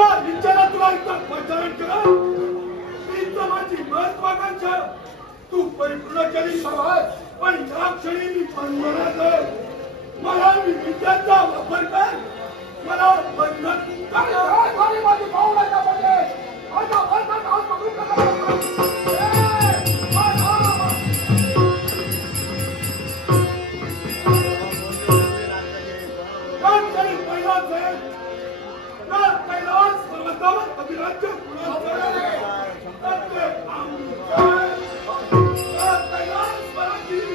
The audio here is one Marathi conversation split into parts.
तुझ्या विचारात तुला इतकं पचारण करा हीच माझी महत्वाकांक्षा तू परिपूर्ण केली समाज पण या क्षणी मी बंधना कर मला मी विद्याचा वापर कर मला बंधन माझी पाऊलाच्या मध्ये माझा वर्षाचा हात पकडून कैलास पर्वतावर अभिराज्य कैलास मराठी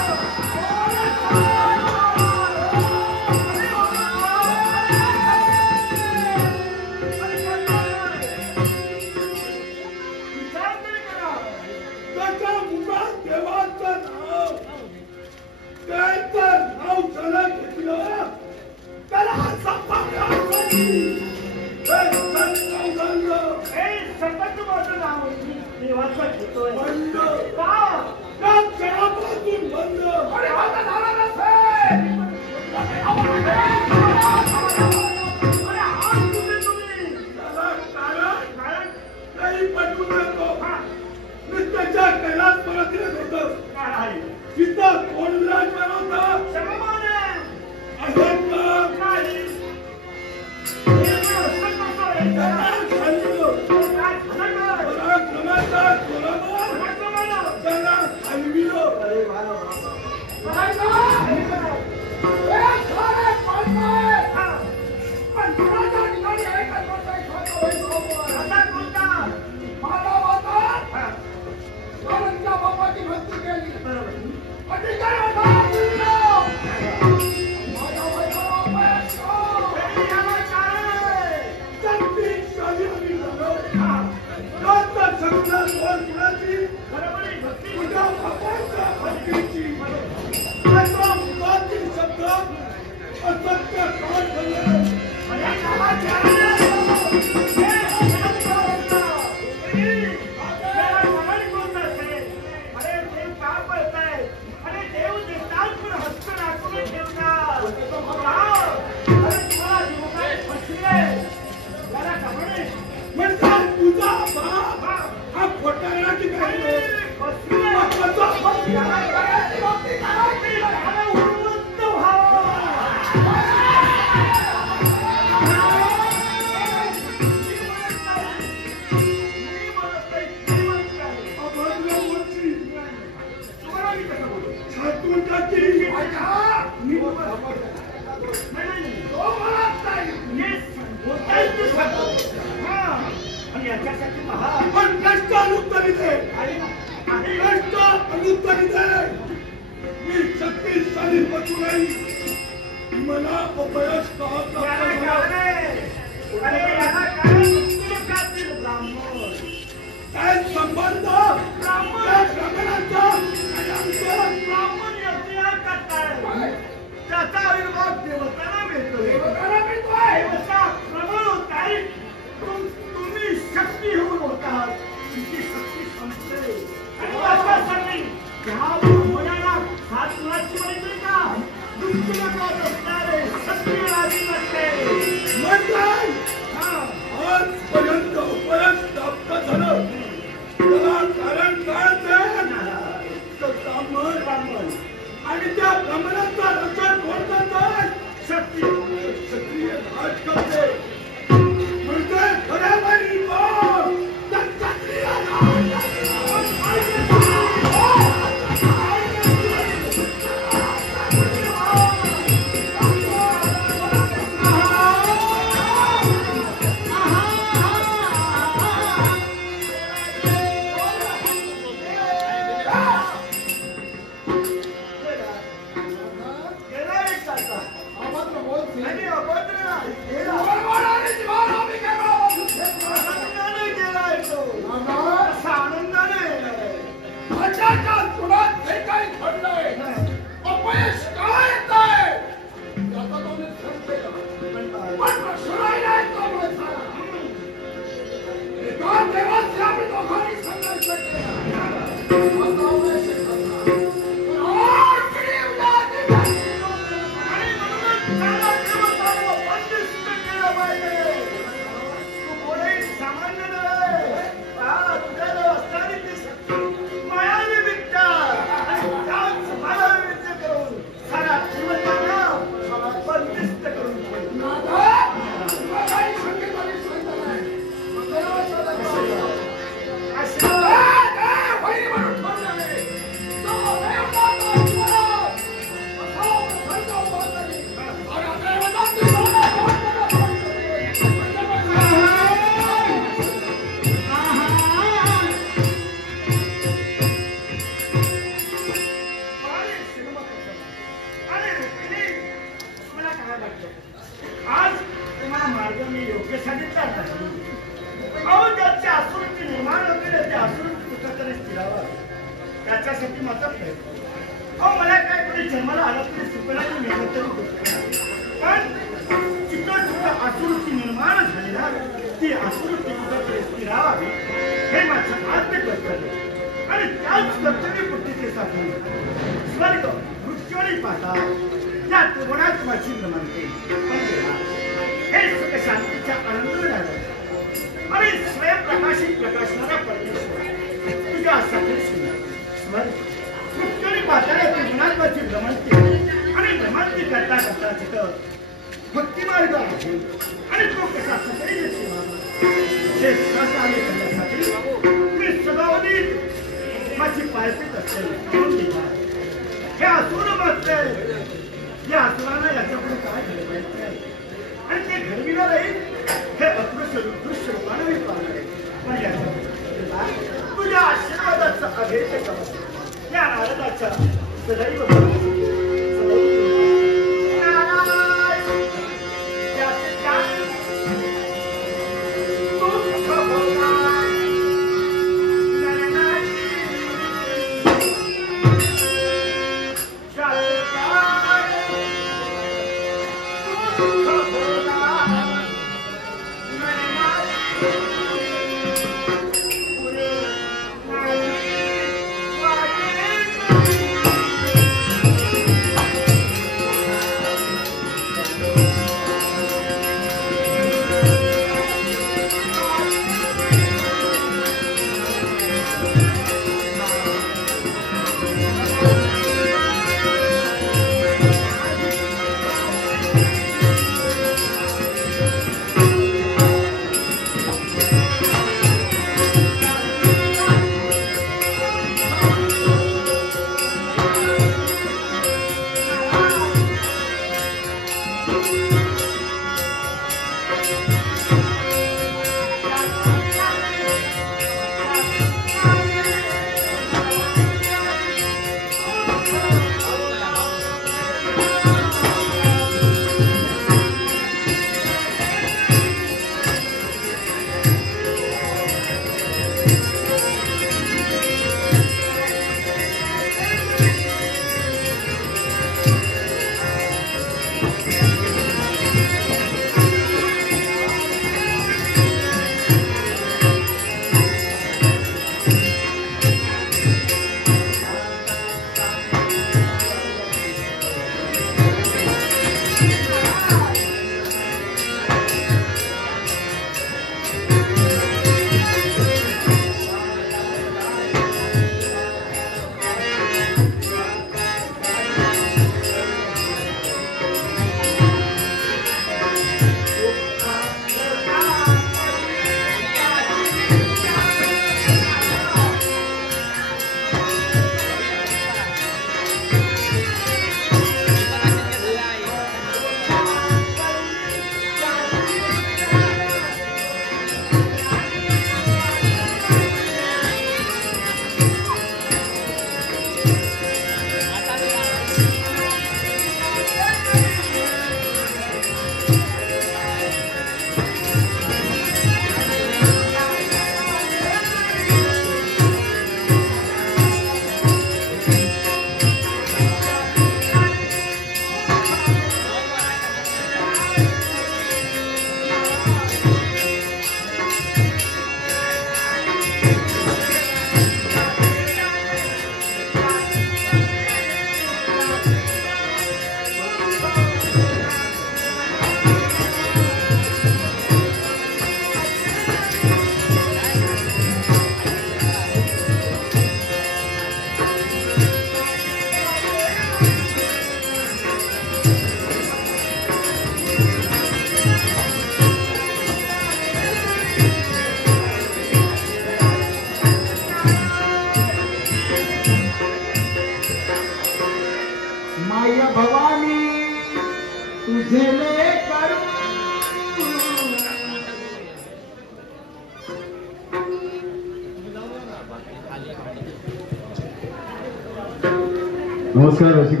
नमस्कार रसिक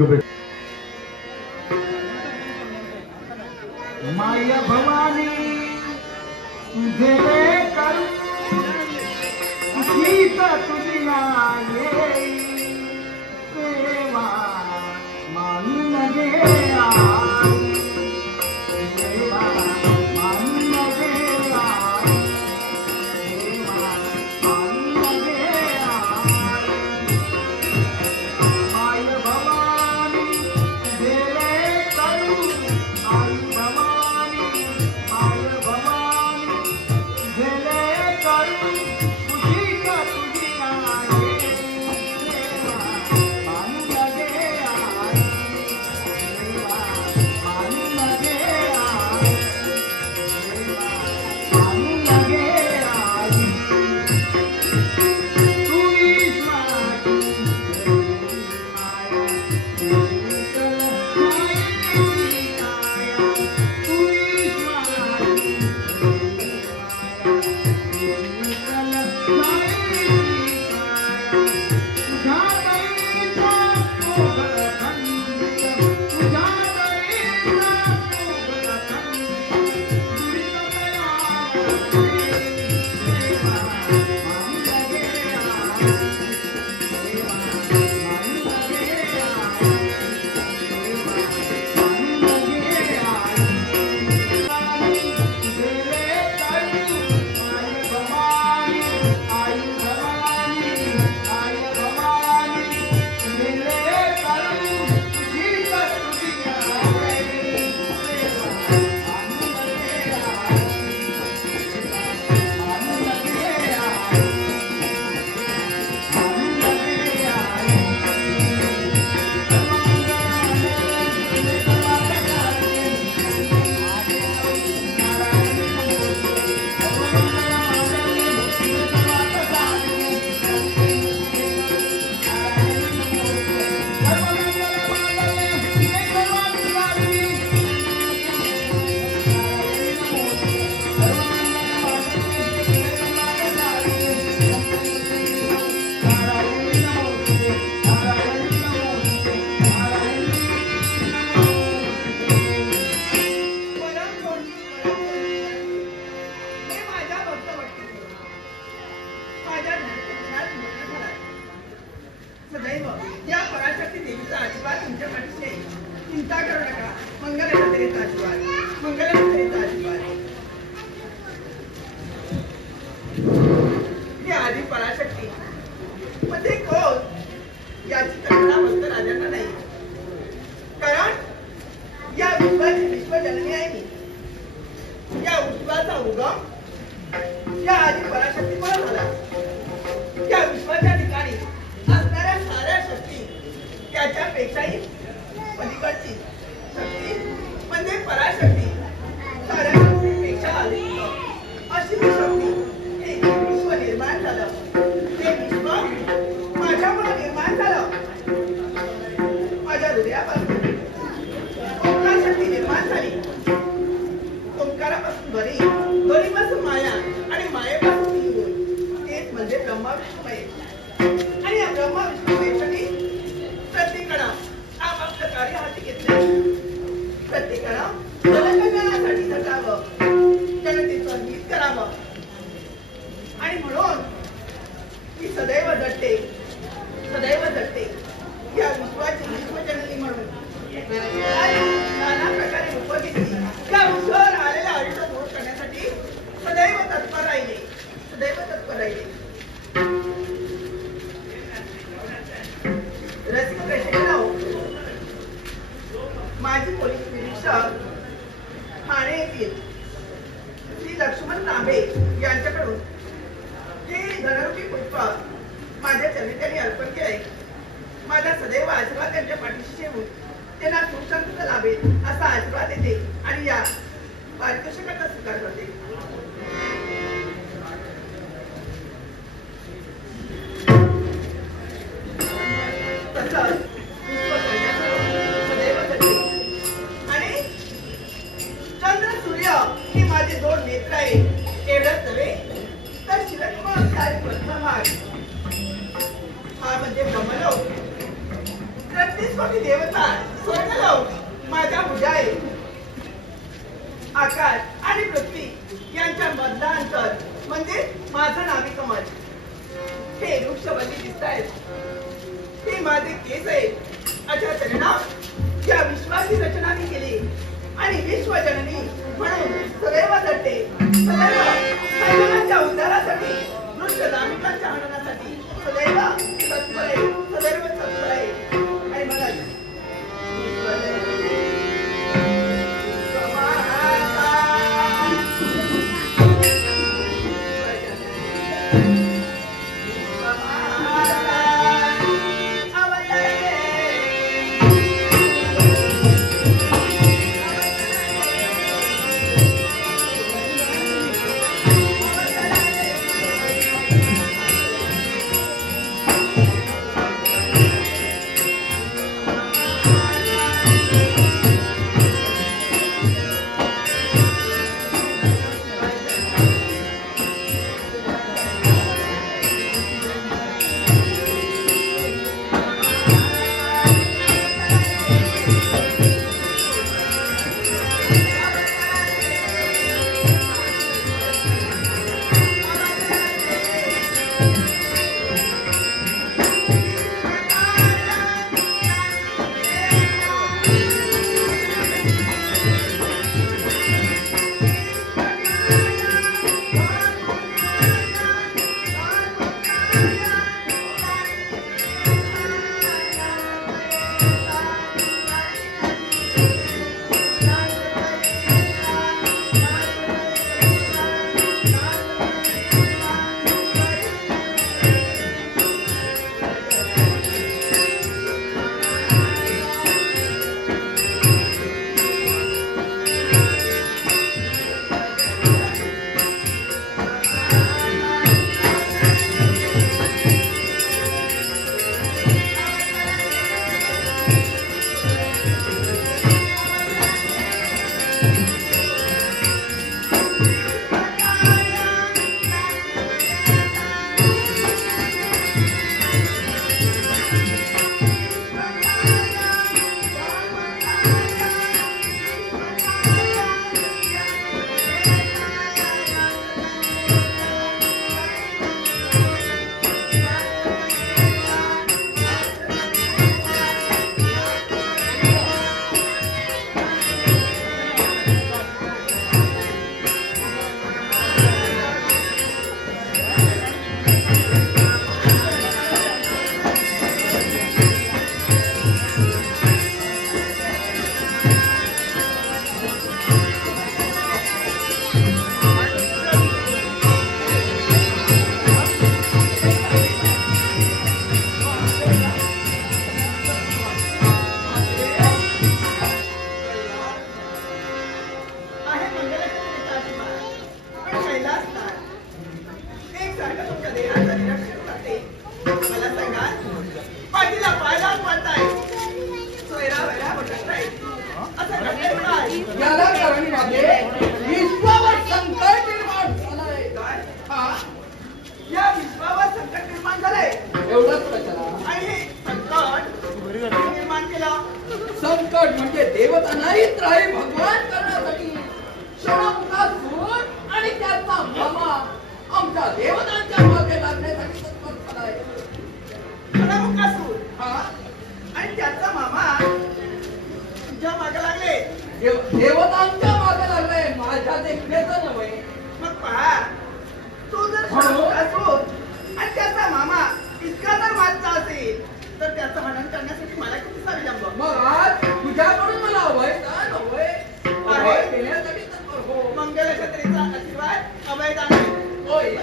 माय भवानी तुझे करू गीत तुझी ये देवा मान लगे देवा मान लगे देवा मान लगे माय भवानी तुझे करू आई भवानी माय भवानी तुझे करू तुझी का तुझी आए देवा मान लगे आए देवा मान लगे आए देवा मान लगे आए तू ईश्वर सदैव या पराशक्ती देवीचा आशीर्वाद तुमच्या पाठीशी आहे. चिंता करू नका. मंगलमंत्रेचा आशीर्वाद मंगलमंत्रेचा आशीर्वाद. ही आधी पराशक्ती मध्ये कोण याची कल्पना फक्त राजांना नाही, कारण या विश्वाची विश्वजननी आहे मी. या विश्वाचा उगम या आधी पराशक्तीमुळे झाला. या विश्वाच्या ठिकाणी असणाऱ्या साऱ्या शक्ती त्याच्यापेक्षाही पलीकडची शक्ती म्हणजे पराशक्ती. साऱ्या शक्तीपेक्षा अधिक अशी शक्ती हे विश्व निर्माण झालं. हे विश्व माझ्यामुळे निर्माण झालं. माझ्या हृदयापासून ओंकार शक्ती निर्माण झाली. ओंकारापासून ध्वनी, ध्वनीपासून माया आणि मायेपासून इंद्रिय. तेच म्हणजे ब्रह्मा विष्णू महेश. आणि या ब्रह्मा विष्णू महेशांनी प्रत्येकाला आपापलं कार्य हाती घेतले. प्रत्येकाला जनकल्याणासाठी झटावं, जनतेचं हित करावं. आणि म्हणून ती सदैव झटते, सदैव झटते या विश्वाची विश्वजननी म्हणून. नाना प्रकारे रूप घेतली. या विश्वावर आलेला आयुष्य दूर करण्यासाठी सदैव तत्पर राहिले, सदैव तत्पर राहिले. रसिक प्रेक्षकांनो, माजी पोलीस निरीक्षक ठाणे येथील श्री लक्ष्मण तांबे यांच्याकडून हे धनरूपी पुष्प माझ्या चरित्राने अर्पण केले. माझा सदैव आशीर्वाद त्यांच्या पाठीशी ठेवून त्यांना सुख शांतता लाभेल असा आशीर्वाद देते आणि या पारितोषिकाचा स्वीकार करते. तसंच सदैव झटते आणि चंद्र सूर्य हे माझे दोन नेत्र आहेत. एवढंच नव्हे तर शिवत्व भाग हा म्हणजे ब्रह्मलोक. प्रत्येक चोवीस देवता स्वर्गलोक माझ्या भुजाई आकाश आणि पृथ्वी यांच्या मधला अंतर म्हणजे माझं नावी कमल. हे वृक्षवल्ली दिसतायत हे माझे केस आहेत. अशा चरणा या विश्वाची रचना मी केली आणि विश्वजननी म्हणून सदैव झटते सदैव सैनिकांच्या उद्धारासाठी वृक्षदामिकांच्या हननासाठी सदैव तत्पर आहे सदैव तत्पर आहे. आणि मला संकट म्हणजे देवता नाही त्राही भगवान करण्यासाठी क्षणमुखासूर आणि त्याचा मामा आमच्या देवतांच्या मागे लागण्यासाठी तत्पर झालाय. क्षणमुखासूर आणि त्याचा मामा तुझ्या मागे लागले. देवतांच्या मागे लागले, माझ्या देखण्याचं नव्हे. मग पहा, तू जर क्षणमुखासूर आणि त्याचा मामा इतका जर वाचला असेल तर त्याचं हनन करण्यासाठी मला किती सारे जमलं. मग आज तुझ्याकडून मला अभयदान अभय देण्यासाठी तत्पर हो. मंगल छत्रीचा आशीर्वाद अभयदान होय.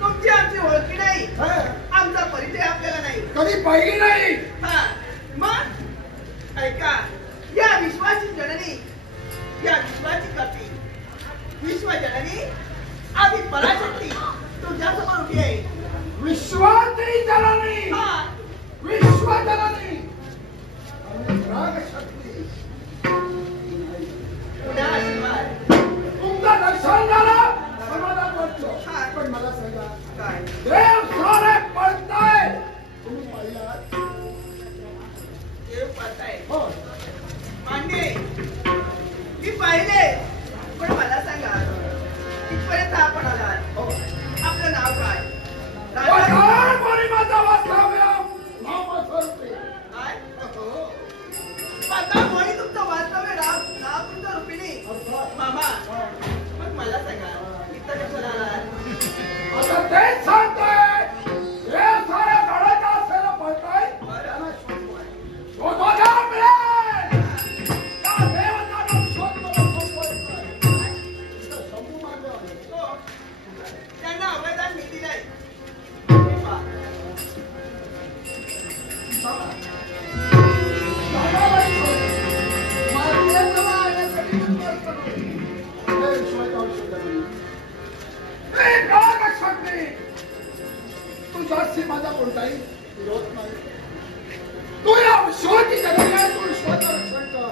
तुमची आमची ओळखी नाही, आमचा परिचय आपल्याला नाही. कधी पाहिली नाही. हा मग ऐका, या विश्वाची जननी, या विश्वाची करती, विश्वजननी आधी पराशक्ती तुझ्या समोर उभी आहे. विश्वाची जननी, हा विश्वजननी शक्ती, पुन्हा आशीर्वाद. तुमचं दर्शन झालं समाधान वाटलं. हा. पण मला सांगा, काय देव सारे पळताय, तुम्ही पाहिलात? देव पाहताय हो. मान्य, मी पाहिले. पण मला सांगा, इथपर्यंत आपण आलात, हो. आपलं नाव काय? पठार मोहिमाचा वास्तव्य नामस्वरूपी. काय? हो. आता कोणी तुमचं वास्तव्य नाव तुमचं रुपिणी मामा. मग मला सांगा, इथं कशाला आलात? आता तेच सांगतोय, देव सारे घडायचं असेल पळताय, बरं. शोधायला मिळेल. त्या देवताला शोधणं सोपवायचं. इथं शंभू मारले आहे. हो. त्यांना अवैधान मी दिलंय. पहा. दादाबाई शोध. मारण्याचं मारण्यासाठी तत्पर करू. हे विश्वाच्या औषधाने. हे नाग शक्ती, तुझ्याशी माझा कोणताही विरोध नाही. तू या विश्वाची जननी आहे, तू विश्वाचं रक्षण कर.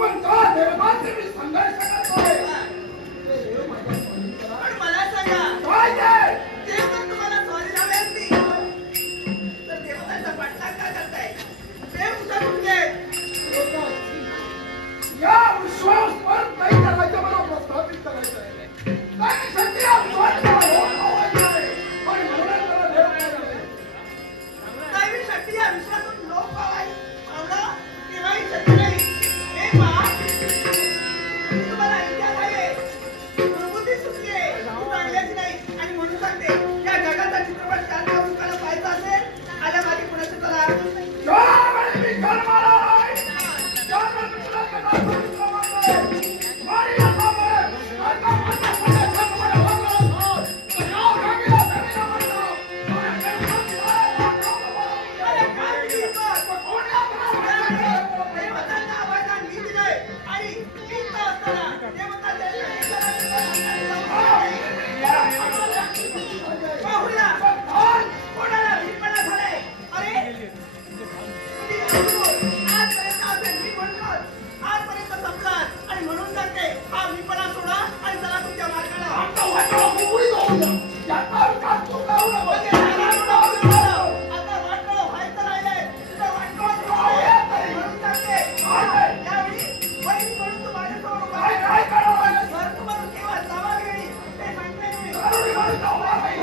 पण त्या देवताशी मी संघर्ष करतोय. ते देव माझ्या स्वाधीन करा. पण मला सांगा, काय ते? देव जर तुम्हाला स्वारी लावे असतील, तर देवतांचा पाठलाग का करताय? देव कुठं तुटले? या विश्वासवर काही करायचं, मला प्रस्थापित करायचं आहे. काही शक्ती या विश्वासाला लोप लावायची आहे. पण म्हणूनच त्याला देव पाहिजे. दैवी शक्ती या विश्वासात लोप पावावी. पावलं तेव्हाही शक्ती नाही. हे पहा, तुम्हाला विचार आहे, दुर्बुद्धी सुचली आहे, ती चांगल्याची नाही. आणि म्हणून सांगते, या जगाचा चित्रपट चालता लोकांना पाहायचा असेल, आल्या मागे कुणाचं चला. ज्यावेळी मी जन्माला आलोय, त्यावेळी मी तुला कथा सांगितलं होतं. मारी नसावं, आता माझ्या पणाच्या तुम्हाला वागलं असं. पण नाव रागीला जमीला म्हणलं. मला देवतांचं अरे काय तुझी हिंमत? पण कोणी आपल्याला देवतांना आवाजात मी दिलंय. आणि मी इथं असताना देवतांच्या पाहुण्या, कोणाला भिडपणा झालाय? अरे तुम्ही आजपर्यंत असेल मी म्हणतोच. आजपर्यंत संपलात. आणि म्हणून सांगते, हा भिडपणा सोडा आणि चला तुमच्या मार्गाला. आमचं वाटलं मोकळी जाऊ द्या. याचा विकास तू करू नको. म्हणजे आता वाटोळं व्हायचं राहिलंय. तुझं वाटोळं व्हायचं. म्हणून सांगते, यावेळी वैरी म्हणून तू माझ्यासमोर उभा काय आहे. काय करावं लागेल? घर तुम्हाला केव्हा जावा वेळी ते सांगते मी. जरुरी म्हणून जाऊ लागेल.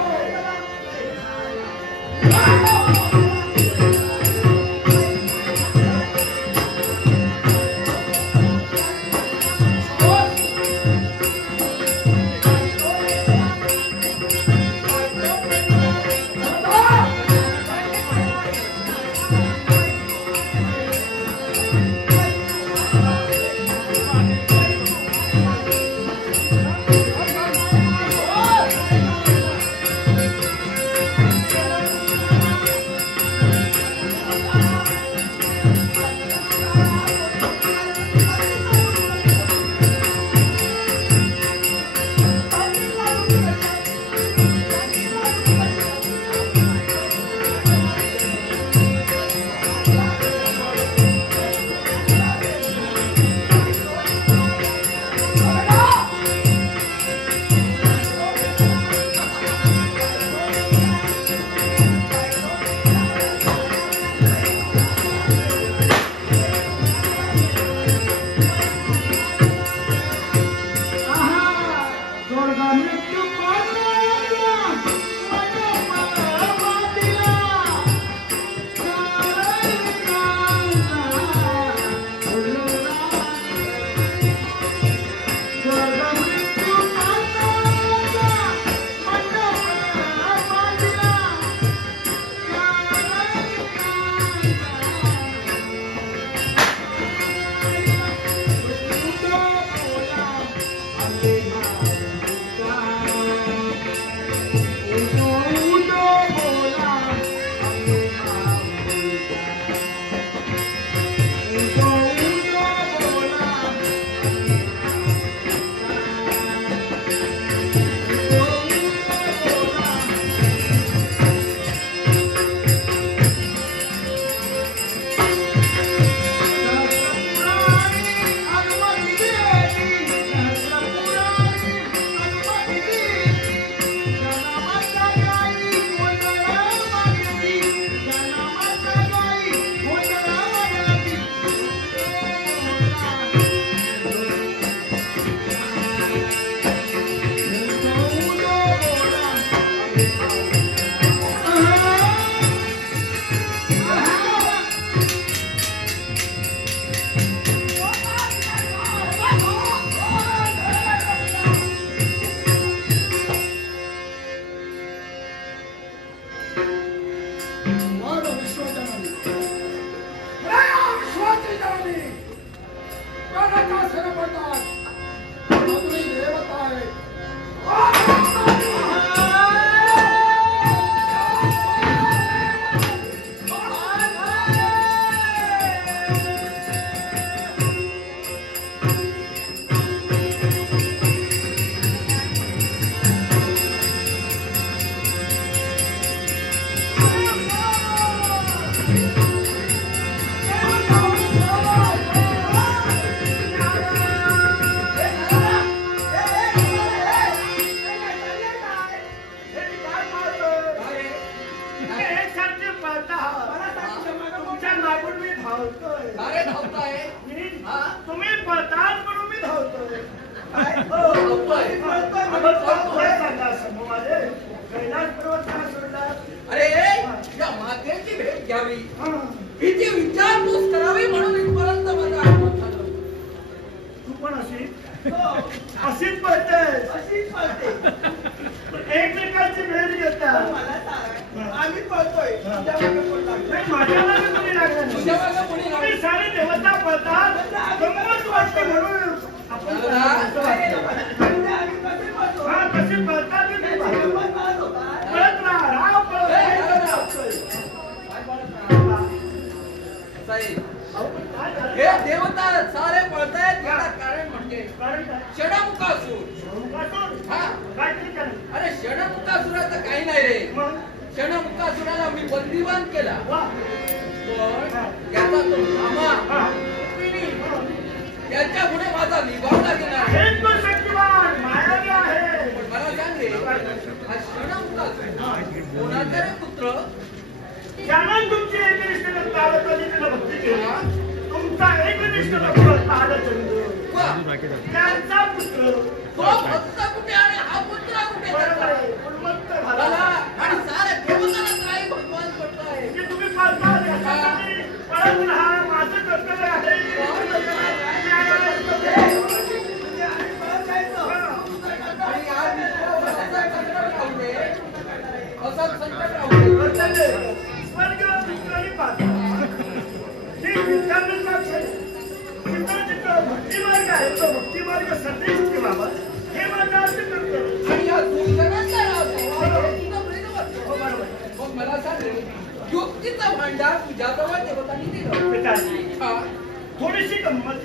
थोडीशी गंमत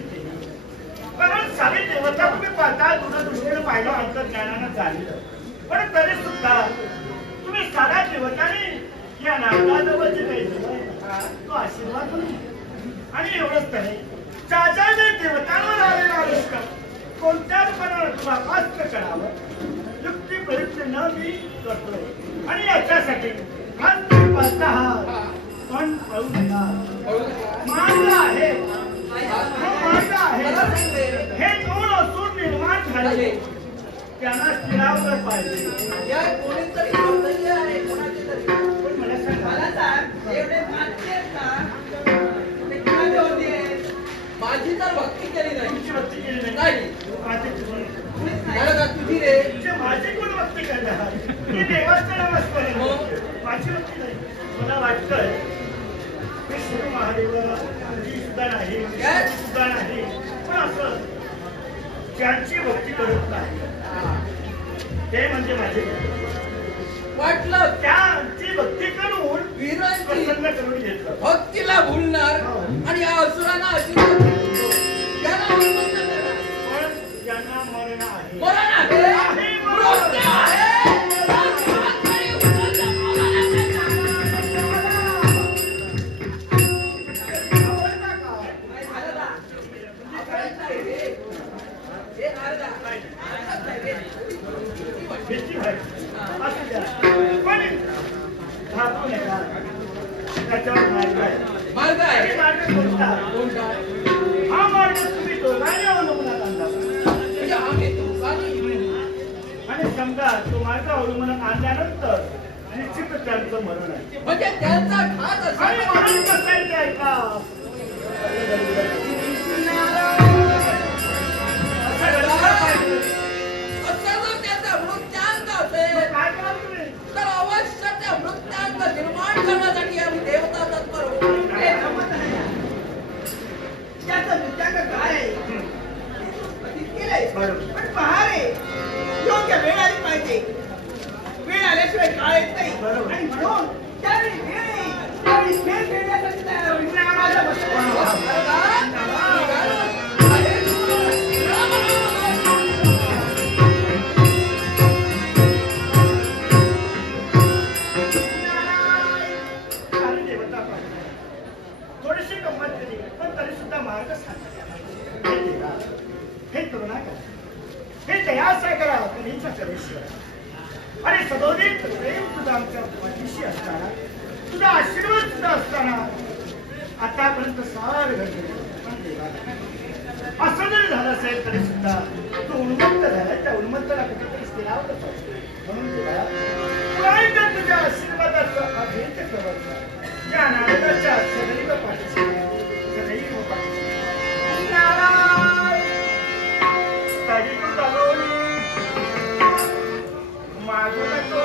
कारण सारी देवता तुम्ही पाहता तुझ्या दृष्टीने पाहिलं अंतर्ज्ञानानं झालेलं पण तरी सुद्धा तुम्ही साऱ्या देवतांनी या नारदाजवळचे काही तो आशीर्वाद आणि एवढंच नाही ज्या देवतांवर आलेला आविष्कार कोणत्याच पणाला तुला पात्र करावं युक्ती परीक्षा न मी करतोय आणि याच्यासाठी आज तुम्ही पाहता हा पण मांडला आहे हे दोन असून निर्माण झाले त्यांना स्थिरावलं पाहिजे पण मला सांगा माझी तर भक्ती केली नाही तुमची भक्ती केली नाही तुझी रे माझी कोण भक्ती करणार मी देवाचं नमस्कार माझी भक्ती नाही मला वाटतंय विष्णू महादेव सुद्धा नाही सुद्धा नाही पण असं ज्यांची भक्ती करत नाही ते म्हणजे माझे वाटलं त्यांची भक्ती करून प्रसन्न करून घेतलं भक्तीला भुलणार आणि या असुरांना अजिबात पण ज्यांना मरण आहे मरण आहे मार्ग आहे हा मार्ग तुम्ही दोघांनी अवलंबनात आणला म्हणजे आम्ही दोघांनी आणि समजा तो मार्ग घराचा अवलंबन आणल्यानंतर निश्चित त्यांचं मरण आहे. म्हणजे त्यांचा घात आणि असेल. मरण कसं आहे ते ऐका. असं जर त्याचा मृत्यांक असेल काय कराल तुम्ही? तर अवश्य त्या मृत्यांक निर्माण करण्यासाठी आम्ही देवता तत्पर होतो. ते जमत नाही ना. त्याचं विचार काय आहे केलंय बरोबर. पण पहा रे योग्य वेळ आली पाहिजे. वेळ आल्याशिवाय काळ येत नाही. बरोबर. आणि म्हणून त्यावेळी वेळ येईल त्यावेळी खेळ खेळण्यासाठी तयार होईल. माझं मत आहे. आणि देवता पाहिजे. थोडीशी गंमत केली पण तरी सुद्धा मार्ग सांगितला. हे देवा, हे करुणा करा, हे दयाचा करा, कधीचा करेश्वर. आणि सदोदित प्रेम सुद्धा आमच्या पाठीशी असताना, तुझा आशीर्वाद सुद्धा असताना आतापर्यंत सार घडले. पण देवा, असं जरी झालं असेल तरी सुद्धा तू उन्मत्त झाला, त्या उन्मत्ताला कुठेतरी स्थिरावलं पाहिजे. म्हणून देवा, काय तर तुझ्या आशीर्वादाचं अभेद कवच या नारदाच्या सदैव पाठीशी, सदैव पाठीशी. नारायण तरी तू चालवली मागू नको.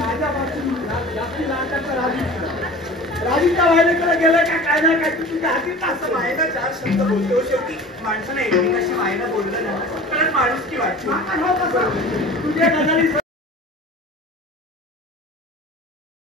माझ्या बाजून राजीच्या वाहिलेकडे गेलं का काय ना काय तुझ्या हातीत असं मायेला चार शब्द बोलतो शेवटी माणसाने एकमेकाशी मायेला बोललं ना कारण माणूस की वाटते तुझ्या गजाली